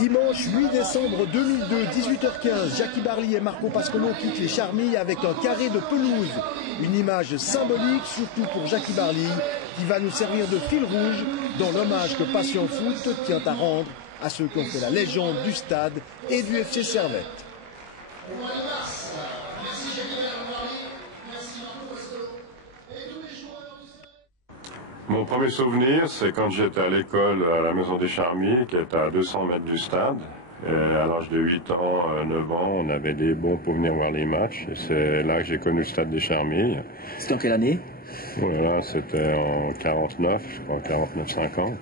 Dimanche 8 décembre 2002, 18h15, Jackie Barly et Marco Pascolo quittent les Charmilles avec un carré de pelouse. Une image symbolique, surtout pour Jackie Barly, qui va nous servir de fil rouge dans l'hommage que Passion Foot tient à rendre à ceux qui ont fait la légende du stade et du FC Servette. Mon premier souvenir, c'est quand j'étais à l'école à la Maison des Charmilles, qui est à 200 mètres du stade. Et à l'âge de 8 ans, 9 ans, on avait des bons pour venir voir les matchs. Et c'est là que j'ai connu le stade des Charmilles. C'était en quelle année? Voilà, c'était en 49, je crois, 49-50.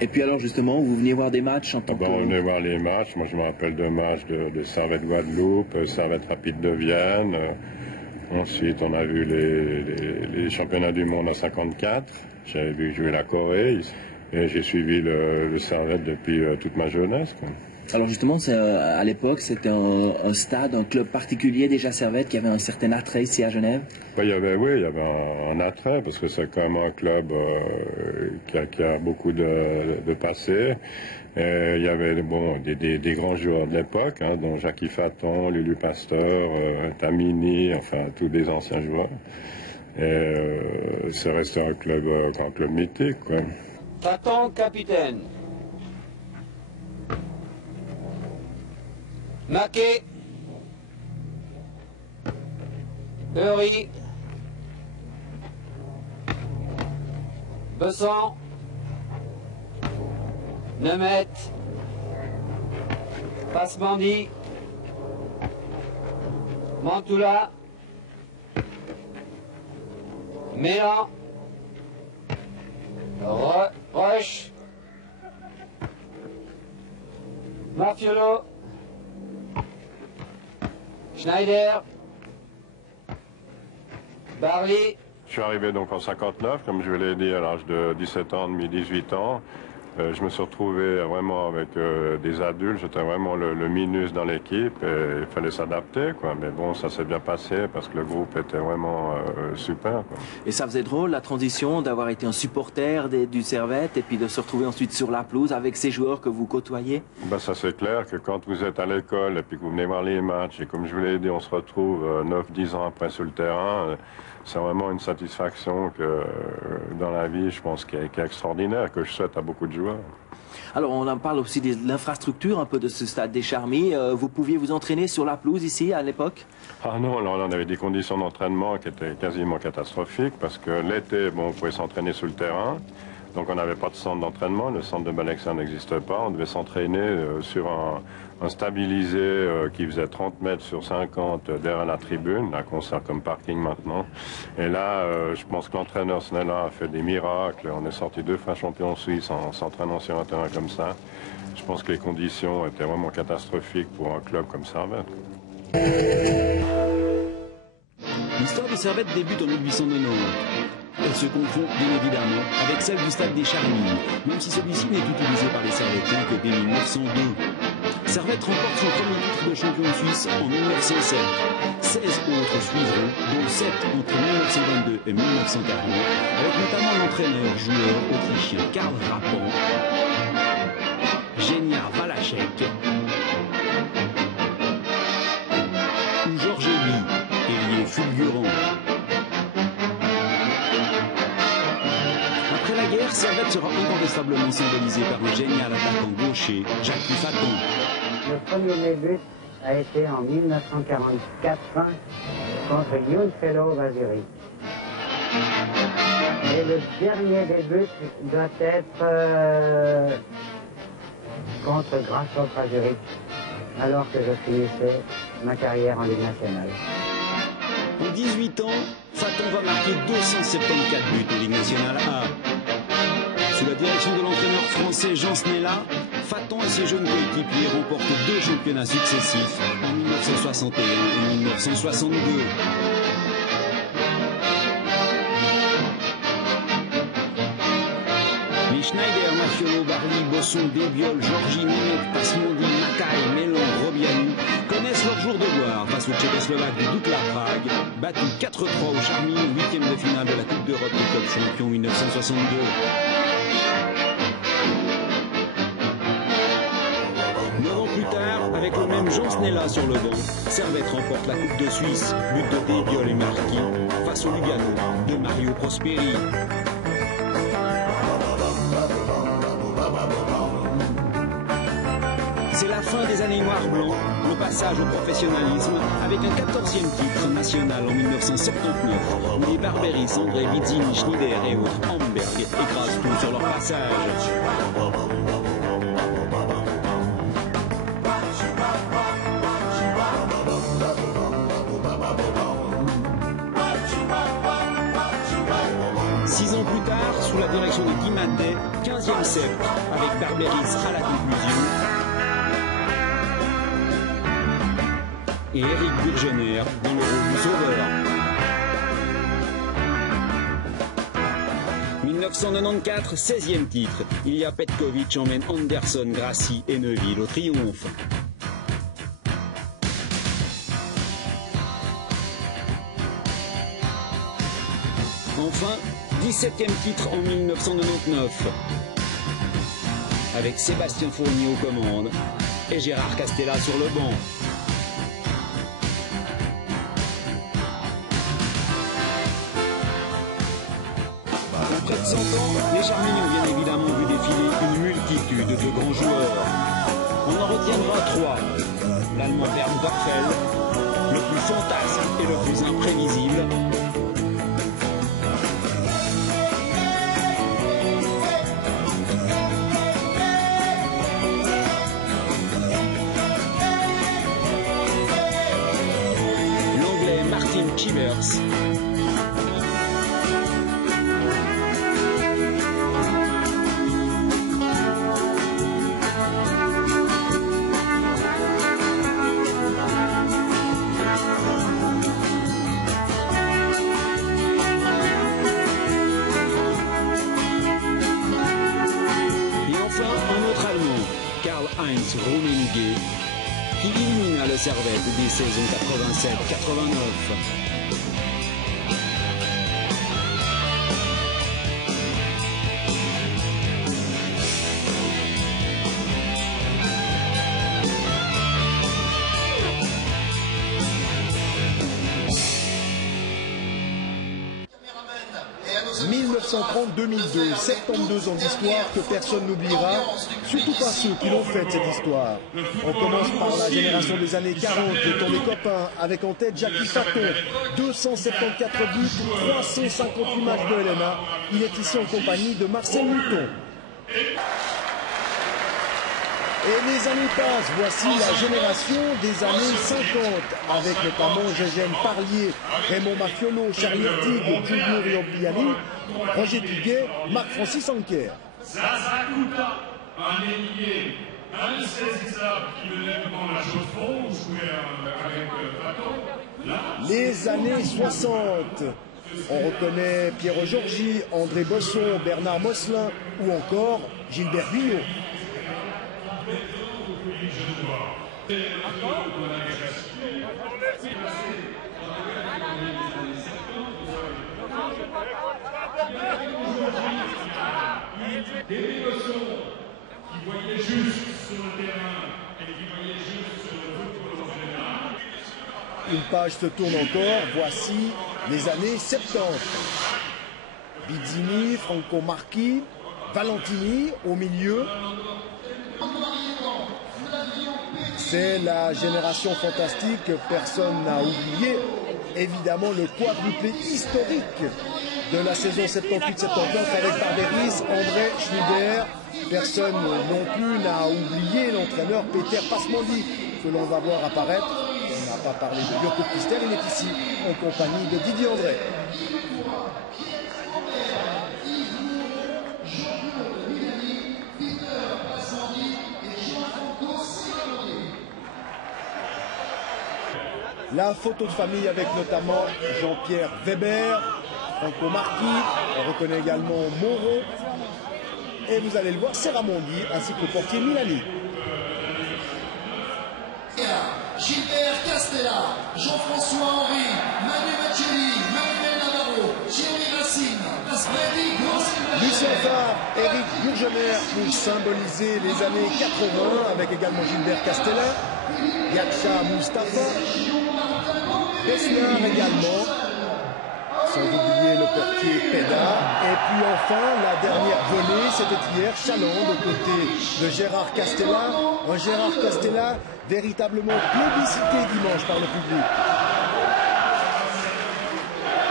Et puis alors justement, vous veniez voir des matchs en tant que... On venait voir les matchs. Moi, je me rappelle de matchs de Servette Guadeloupe, Servette Rapide de Vienne. Ensuite, on a vu les championnats du monde en 54. J'avais vu jouer la Corée. Et j'ai suivi le Servette depuis toute ma jeunesse, quoi. Alors justement, à l'époque, c'était un stade, un club particulier déjà Servette qui avait un certain attrait ici à Genève. Il y avait un attrait parce que c'est quand même un club qui a beaucoup de passé. Il y avait des grands joueurs de l'époque, hein, dont Jackie Faton, Lulu Pasteur, Tamini, enfin tous des anciens joueurs. C'est resté un club mythique, quoi. Faton, capitaine. Maquet. Eury. Besson. Nemeth. Passebandi. Mantoula. Mélan. Roche. Mafiolo. Schneider. Barly. Je suis arrivé donc en 59, comme je vous l'ai dit, à l'âge de 17 ans, demi 18 ans. Je me suis retrouvé vraiment avec des adultes, j'étais vraiment le minus dans l'équipe et il fallait s'adapter, quoi. Mais bon, ça s'est bien passé parce que le groupe était vraiment super, quoi. Et ça faisait drôle la transition d'avoir été un supporter du Servette et puis de se retrouver ensuite sur la pelouse avec ces joueurs que vous côtoyez? Ben, ça c'est clair que quand vous êtes à l'école et puis que vous venez voir les matchs et comme je vous l'ai dit, on se retrouve 9-10 ans après sur le terrain. C'est vraiment une satisfaction que dans la vie, je pense, qui est extraordinaire, que je souhaite à beaucoup de joueurs. Alors, on en parle aussi de l'infrastructure, un peu de ce stade des Charmilles. Vous pouviez vous entraîner sur la pelouse ici, à l'époque? Ah non, alors on avait des conditions d'entraînement qui étaient quasiment catastrophiques, parce que l'été, bon, on pouvait s'entraîner sur le terrain. Donc on n'avait pas de centre d'entraînement, le centre de Balexa n'existe pas. On devait s'entraîner sur un stabilisé qui faisait 30 mètres sur 50 derrière la tribune, là qu'on sert comme parking maintenant. Et là, je pense que l'entraîneur Snella a fait des miracles. On est sorti 2 fois champion suisse en s'entraînant sur un terrain comme ça. Je pense que les conditions étaient vraiment catastrophiques pour un club comme Servette. L'histoire de Servette débute en 1890. Elle se confond bien évidemment avec celle du stade des Charmilles, même si celui-ci n'est utilisé par les Servettiens que dès 1902. Servette remporte son premier titre de champion suisse en 1907. 16 autres suivront, dont 7 entre 1922 et 1940, avec notamment l'entraîneur-joueur autrichien Karl Rappan, Genia Valachek ou Georges Ely, ailier fulgurant. Après la guerre, Servette sera incontestablement symbolisé par le génial attaquant gaucher Jackie Faton. Le premier but a été en 1944 contre Younfellow Vaziri. Et le dernier des buts doit être contre Grasso Zurich, alors que je finissais ma carrière en Ligue nationale. En 18 ans, Faton va marquer 274 buts en Ligue nationale A. Sous la direction de l'entraîneur français Jean Snella, Faton et ses jeunes coéquipiers remportent 2 championnats successifs en 1961 et 1962. Les Schneider, Mafiolo, Barly, Besson, Débiol, Georgie, Nemeth, Passebandi, Mackay, Mélan, Robiani connaissent leur jour de gloire face aux Tchécoslovaques du Dukla Prague, battu 4-3 au Charmilles, 8e de finale de la Coupe d'Europe des clubs champions 1962. Jean Snella sur le banc, Servette remporte la Coupe de Suisse, but de Débiol et Marquis, face au Lugano de Mario Prosperi. C'est la fin des années noir-blanc, le passage au professionnalisme avec un 14e titre national en 1979 où les Barberis, André, Bizzini, Schneider et autres Hamberg écrasent tout sur leur passage. Six ans plus tard, sous la direction de Guy Matet, 15e sceptre avec Barberis à la conclusion. Et Éric Burgener dans le rôle du sauveur. 1994, 16e titre. Ilya Petkovic emmène Anderson, Grassi et Neuville au triomphe. Enfin, 17e titre en 1999. Avec Sébastien Fournier aux commandes et Gérard Castella sur le banc. Près de 100 ans, les Charmilles ont bien évidemment vu défiler une multitude de grands joueurs. On en retiendra 3. L'Allemand Bernd Dorfel, le plus fantasque et le plus imprévisible. L'Anglais Martin Chivers. Karl-Heinz Rummenigge, qui illumina le Servette des saisons 87-89. « 1930-2002, 72 ans d'histoire que personne n'oubliera, surtout pas ceux qui l'ont faite cette histoire. On commence par la génération des années 40, dont les copains, avec en tête Jackie Faton, 274 buts, 358 matchs de LNA. Il est ici en compagnie de Marcel Mouton. Et les années passent, voici la génération des années 50, avec notamment Gégène Parlier, Raymond Mafiolo, Charlie Hertig, Giulio Riompiani, Roger Piguet, Marc-Francis Anker. Un ailier, un de ces qui venait devant la chausse-fond, jouait avec Faton. Les années 60, on reconnaît Pierre Georgie, André Bosson, Bernard Mosselin ou encore Gilbert Guyot. Des émotions qui voyaient juste sur le terrain et qui voyaient juste sur le football en général. Une page se tourne encore, voici les années 70. Bizzini, Franco Marchi, Valentini au milieu. C'est la génération fantastique que personne n'a oublié. Évidemment, le quadruplé historique de la saison 78-79 avec Barberis, André, Schneider. Personne non plus n'a oublié l'entraîneur Peter Pasmandi, que l'on va voir apparaître. On n'a pas parlé de Yoko Pister, il est ici en compagnie de Didier André. La photo de famille avec notamment Jean-Pierre Weber, Franco Marchi, on reconnaît également Moreau. Et vous allez le voir, Serramondi ainsi que le portier Milani. Gilbert Castella, Jean-François Henry, Manu Machelli, Manuel Navarro, Thierry Racine, Lucien Favre, Éric Burgener pour symboliser les années 80 avec également Gilbert Castella. Yaksha Mustafa, Besnar également, sans oublier le portier Peda. Et puis enfin, la dernière volée, c'était hier, Chaland, aux côtés de Gérard Castella. Un Gérard Castella véritablement plébiscité dimanche par le public.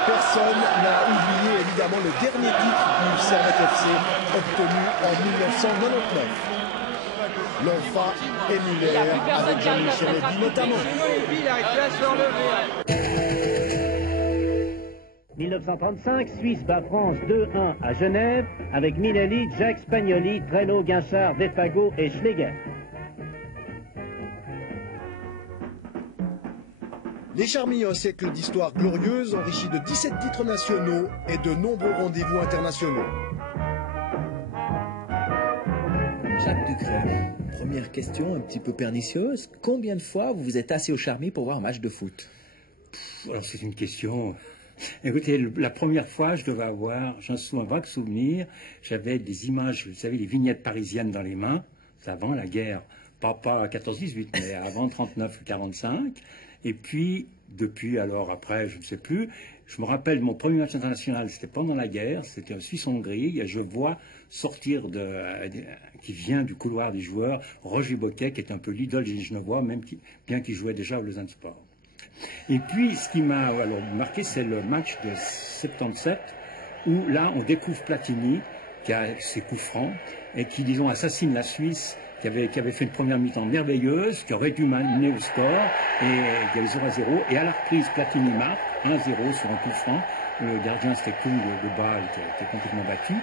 Personne n'a oublié évidemment le dernier titre du Servette FC obtenu en 1999. L'Enfa et Muller avec Jean-Michel Eddy notamment. 1935, Suisse bat France 2-1 à Genève avec Minelli, Jacques Spagnoli, Traîneau, Guinchard, Defago et Schlegel. Les Charmilles, un siècle d'histoire glorieuse, enrichi de 17 titres nationaux et de nombreux rendez-vous internationaux. Jacques Ducret, première question un petit peu pernicieuse. Combien de fois vous vous êtes assis au Charmilles pour voir un match de foot? Alors c'est une question... Écoutez, la première fois, je devais avoir, j'en suis un vague souvenir, j'avais des images, vous savez, les vignettes parisiennes dans les mains, c'est avant la guerre, pas 14-18, mais avant 39-45, et puis, depuis, alors après, je ne sais plus, je me rappelle, mon premier match international, c'était pendant la guerre, c'était en Suisse-Hongrie, et je vois sortir qui vient du couloir des joueurs, Roger Boquet, qui est un peu l'idole des Genevois, bien qu'il jouait déjà à Lausanne Sport. Et puis, ce qui m'a marqué, c'est le match de 77, où là, on découvre Platini, qui a ses coups francs, et qui, disons, assassine la Suisse, qui avait fait une première mi-temps merveilleuse, qui aurait dû mener au score, et il y a le 0-0, et à la reprise, Platini marque, 1-0 sur un coup franc, le gardien, c'était Kung de Bâle, qui a été complètement battu,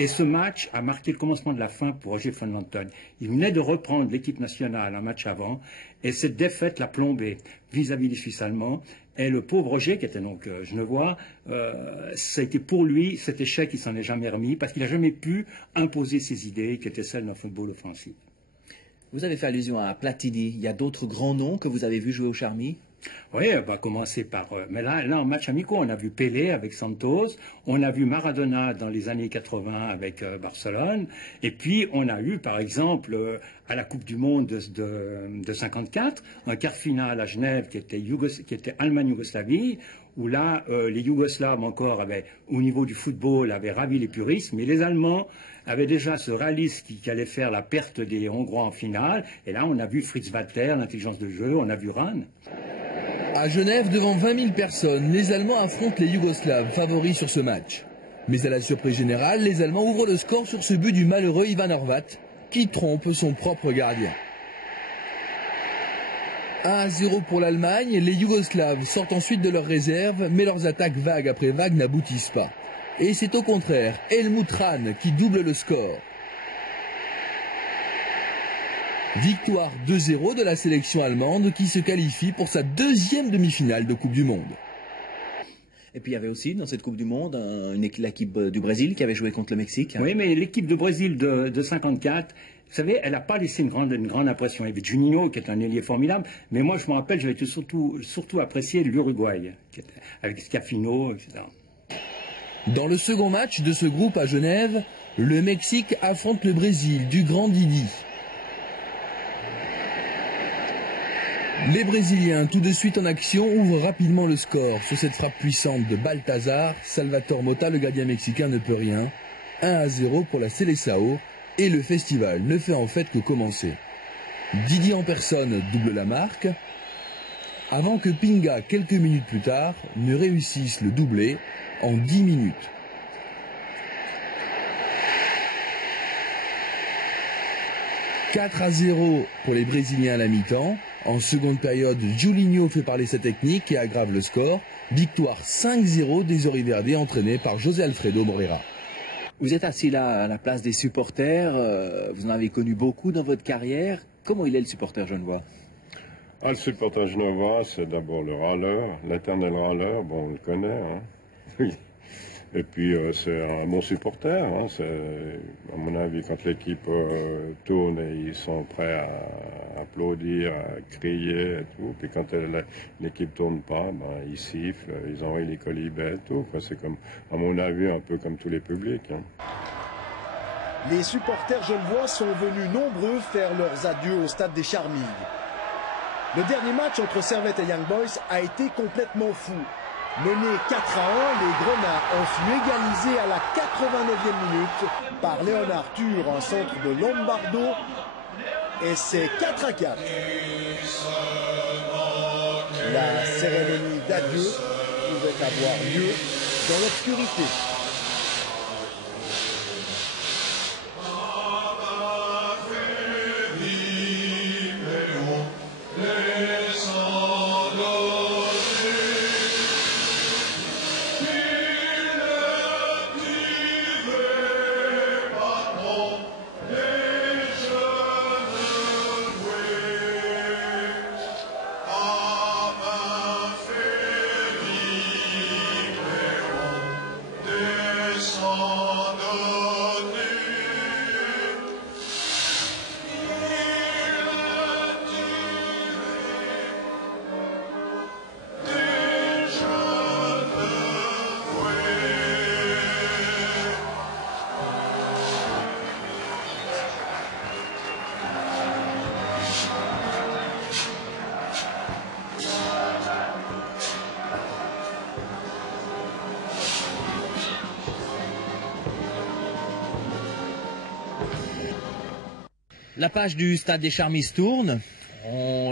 et ce match a marqué le commencement de la fin pour Roger van Lanten. Il venait de reprendre l'équipe nationale un match avant, et cette défaite l'a plombé vis-à-vis des Suisses allemands. Et le pauvre Roger, qui était donc genevois, ça a été pour lui cet échec, il s'en est jamais remis, parce qu'il n'a jamais pu imposer ses idées, qui étaient celles d'un football offensif. Vous avez fait allusion à Platini. Il y a d'autres grands noms que vous avez vus jouer au Charmilles? Oui, on va commencer par... mais là, en match amicaux, on a vu Pelé avec Santos, on a vu Maradona dans les années 80 avec Barcelone, et puis on a eu, par exemple, à la Coupe du Monde de 54, un quart finale à Genève qui était Allemagne-Yougoslavie, où là, les Yougoslaves encore au niveau du football, avaient ravi les puristes, mais les Allemands avaient déjà ce réalisme qui allait faire la perte des Hongrois en finale, et là, on a vu Fritz Walter, l'intelligence de jeu, on a vu Rahn. À Genève, devant 20 000 personnes, les Allemands affrontent les Yougoslaves, favoris sur ce match. Mais à la surprise générale, les Allemands ouvrent le score sur ce but du malheureux Ivan Horvat, qui trompe son propre gardien. 1-0 pour l'Allemagne, les Yougoslaves sortent ensuite de leurs réserves, mais leurs attaques vague après vague n'aboutissent pas. Et c'est au contraire Helmut Rahn qui double le score. Victoire 2-0 de la sélection allemande qui se qualifie pour sa deuxième demi-finale de Coupe du Monde. Et puis il y avait aussi dans cette Coupe du Monde l'équipe du Brésil qui avait joué contre le Mexique. Oui, mais l'équipe de Brésil de 54, vous savez, elle n'a pas laissé une grande impression. Il y avait Juninho qui est un ailier formidable, mais moi je me rappelle, j'avais surtout apprécié l'Uruguay, avec Scafino, etc. Dans le second match de ce groupe à Genève, le Mexique affronte le Brésil du Grand Didi. Les Brésiliens, tout de suite en action, ouvrent rapidement le score. Sur cette frappe puissante de Baltazar, Salvatore Mota, le gardien mexicain, ne peut rien. 1-0 pour la Seleção, et le festival ne fait en fait que commencer. Didi en personne double la marque, avant que Pinga, quelques minutes plus tard, ne réussisse le doublé en 10 minutes. « 4-0 pour les Brésiliens à la mi-temps. En seconde période, Julinho fait parler sa technique et aggrave le score. Victoire 5-0 des Oriverdés entraînés par José Alfredo Moreira. Vous êtes assis là à la place des supporters, vous en avez connu beaucoup dans votre carrière. Comment il est le supporter genevois? Le supporter genevois, c'est d'abord le râleur, l'éternel râleur, bon on le connaît, hein. Oui. Et puis c'est un bon supporter, hein. À mon avis, quand l'équipe tourne, ils sont prêts à applaudir, à crier et tout. Puis quand l'équipe tourne pas, ils sifflent, ils envoient les colibets et tout. C'est comme, à mon avis, un peu comme tous les publics, hein. Les supporters genevois sont venus nombreux faire leurs adieux au stade des Charmilles. Le dernier match entre Servette et Young Boys a été complètement fou. Menés 4-1, les Grenats ont su égaliser à la 89e minute par Léonard Tur, un centre de Lombardo, et c'est 4-4. La cérémonie d'adieu pouvait avoir lieu dans l'obscurité. La page du stade des Charmies tourne.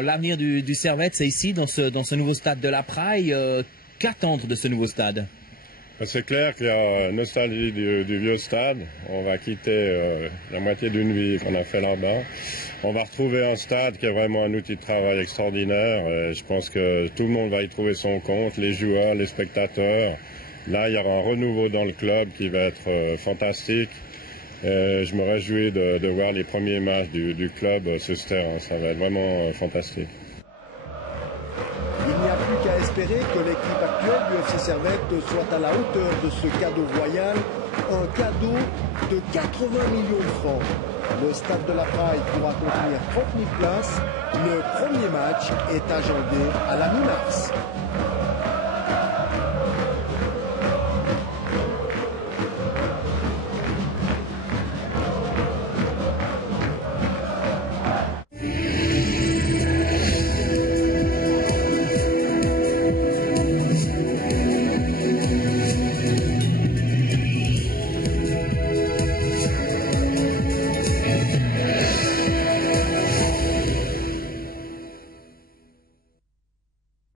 L'avenir du Servette, c'est ici, dans ce nouveau stade de la Praille. Qu'attendre de ce nouveau stade? C'est clair qu'il y a nostalgie du vieux stade. On va quitter la moitié d'une vie qu'on a fait là-bas. On va retrouver un stade qui est vraiment un outil de travail extraordinaire. Et je pense que tout le monde va y trouver son compte, les joueurs, les spectateurs. Là, il y aura un renouveau dans le club qui va être fantastique. Je me réjouis de voir les premiers matchs du club sur ce terrain. Ça va être vraiment fantastique. Il n'y a plus qu'à espérer que l'équipe actuelle du FC Servette soit à la hauteur de ce cadeau royal, un cadeau de 80 millions de francs. Le stade de la Praille pourra contenir 30 000 places. Le premier match est agendé à la mi-mars.